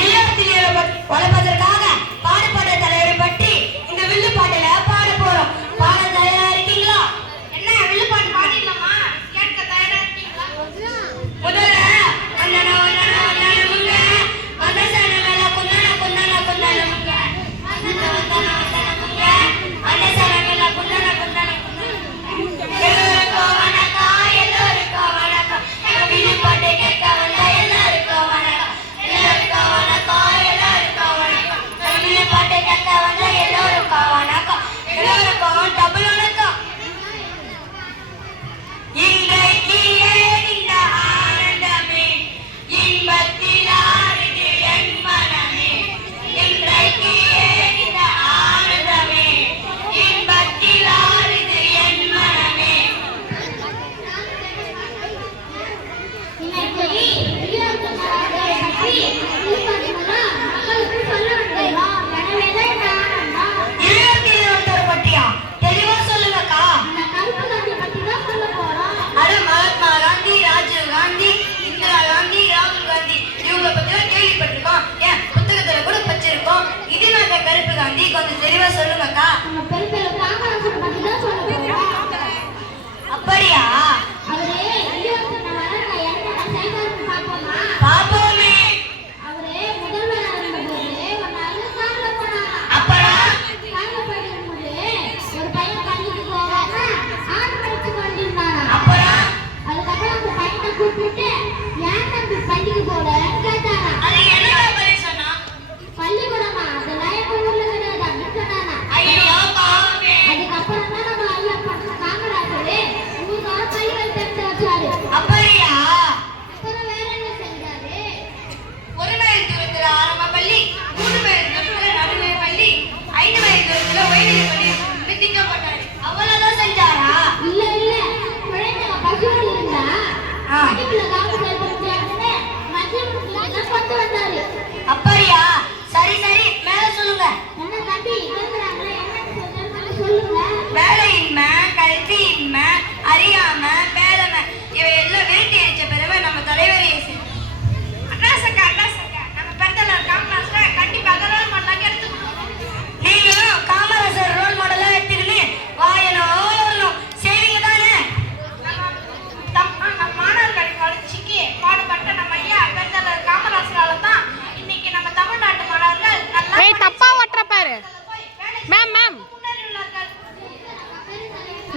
இல்லத்திலே வளர்ப்பதற்காக பாடுபட்ட தலைவரை பற்றி இந்த வில்லுப்பாட்டில பாட போறோம். பாட தயாரா இருக்கீங்களா? என்ன வில்லுப்பாட்டு பாடிடலாமா? கேட்க தயாரா இருக்கீங்களா? முதல்ல வந்தன வந்தன வந்தன முங்க வந்தசன மேல குந்தன குந்தன குந்தன முங்க வந்தன வந்தன வந்தன முங்க வந்தசன மேல குந்தன குந்தன எல்லோருக்கும் வணக்கம், எல்லோருக்கும் வணக்கம். வில்லுப்பாட்டை கேட்க வந்த எல்லாருக்கும் வணக்கம், எல்லாருக்கும் வணக்கம், எல்லாருக்கும் வணக்கம். வில்லுப்பாட்டை கேட்க வந்த எல்லோருக்கும் வணக்கம், எல்லோருக்கும் டபுள் வணக்கம். இன்றைக்கு இந்த ஆனந்தமே இன்பத்தில் ஆறுது என் மனமே. இன்றைக்கு இந்த ஆனந்தமே இன்பத்தில் ஆறுது என் மனமே. இருபத்தி ஒருத்தர் பற்றியா? தெளிவா சொல்லுங்கக்கா. அட மகாத்மா காந்தி, ராஜீவ் காந்தி, இந்திரா காந்தி, ராகுல் காந்தி இவங்களை பத்திலாம் கேள்விப்பட்டிருக்கோம். ஏன் புத்தகத்துல கூட வச்சிருக்கோம். இது நாங்க கருப்பு காந்தி. கொஞ்சம் தெளிவா சொல்லுங்கக்கா. அப்படியா? பாப்போமே. அப்புறம் அப்புறம் அது என்னடா பதில் சொன்னா? ஐயோ பாவமே. அப்படியா? ஒரு மைல் தூரத்துல ஆரம்ப பள்ளி, 3 மைல் தூரத்துல நடுநிலை பள்ளி, 5 மைல் தூரத்துல உயர்நிலை பள்ளி நிறுத்திக்கப்பட்டாரு. அவ்வளவுதான் செஞ்சாரா? ஆ. அப்படியா? சரி சரி, மேல சொல்லுங்க. வேலையின்மை, கல்வியின்மை, அறியாமை, பேதமை இவை எல்லாம் விரட்டி அடிச்ச பிறகு நம்ம தலைவரை அண்ணாசக்கா நம்ம பெருந்தலைவர் காமராஜரை கண்டிப்பாக ரோல் மாடலாக எடுத்துக்கணும். நீங்களும் காமராஜர் ரோல் மாடலா எடுத்துக்கின்னு வாயனும் ஓடணும் செய்வீங்க தானே? நம்ம மாணவர்களின் வளர்ச்சிக்கு பாடுபட்ட நம்ம ஐயா பெருந்தலைவர் காமராஜரால தான் இன்னைக்கு நம்ம தமிழ்நாட்டு மாணவர்கள் நல்லா தப்பா ஓட்டுற பாரு மேம் மேம் முன்னேறியுள்ளார்கள்.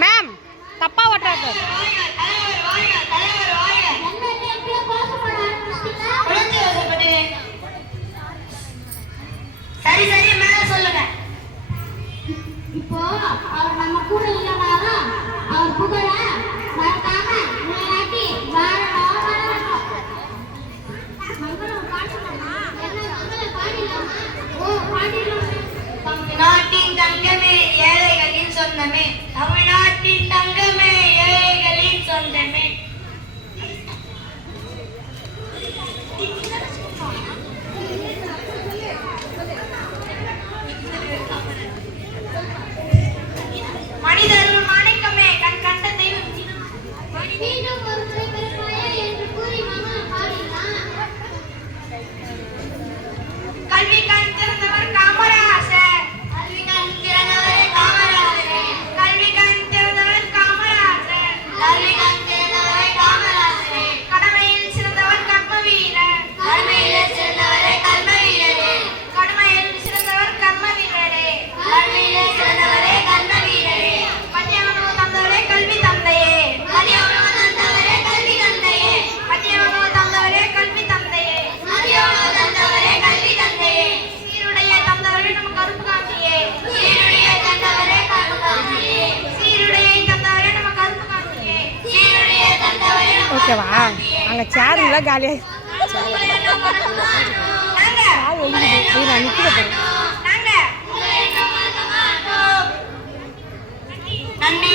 மேம் தப்பா ஓட்டுற பாரு. தலைவர் வாங்க, தலைவர் வாங்க. உணர்ச்சி வசப்பட்டு. சரி சரி, மேல சொல்லுங்க. இப்போ அவர் நம்ம கூட இல்லைனாலும் அவர் புகழ மறக்காம நிலைநாட்டி வாழணும் வரணும். மங்களம் பாடலாமா? என்ன மங்களம் பாடிடலாமா? ஓ பாடிடலாம். தமிழ்நாட்டின் தங்கமே ஏழைகளின் சொந்தமே, தமிழ்நாட்டின் தங்கமே ஏழைகளின் சொந்தமே. மனிதர்கள் மாணிக்கமே கண் கண்ட தெய்வம். மீண்டும் ஒரு முறை பெறுவாயா என்று கூறி மங்களம் பாடினான். கல்வி கண் திறந்தவர் காமராசர். கல்வி கண் திறந்தவரே காமராஜரே, கல்வி கண் திறந்தவர் காமராசர். கல்வி கண் திறந்தவரே காமராஜரே, கடமையில் சிறந்தவர் கர்ம வீரர். கல்வியிலே சிறந்தவரே கல்ம வீரரே, கடமையில் சிறந்தவர் கர்ம வீரரே. கல்வியிலே சிறந்தவரே கல்ம வீரரே, மதிய உணவு தந்தவரே கல்வி தந்தையே. மதிய உணவு தந்தவரே கல்வி தந்தையே, மதிய உணவு தந்தவரே கல்வி தந்தையே. மதிய உணவு தந்தவரே கல்வி தந்தையே, சீருடைய தந்தவரே நம்ம கருப்பு காந்தியே. சீருடையை தந்தவரே கருப்பு காந்தியே, சீருடையை தந்தவரே நம்ம கருப்பு காந்தியே. சீருடையை தந்தவரே நம்ம ஓகேவா? கருப்பு காந்தியே. அங்கே சேருங்களா காலியாக உங்களை என்ன மறக்க மாட்டோம். நாங்க நான் நிற்கிற போகிறேன். நாங்க உங்களை என்ன மறக்க மாட்டோம். நன்றி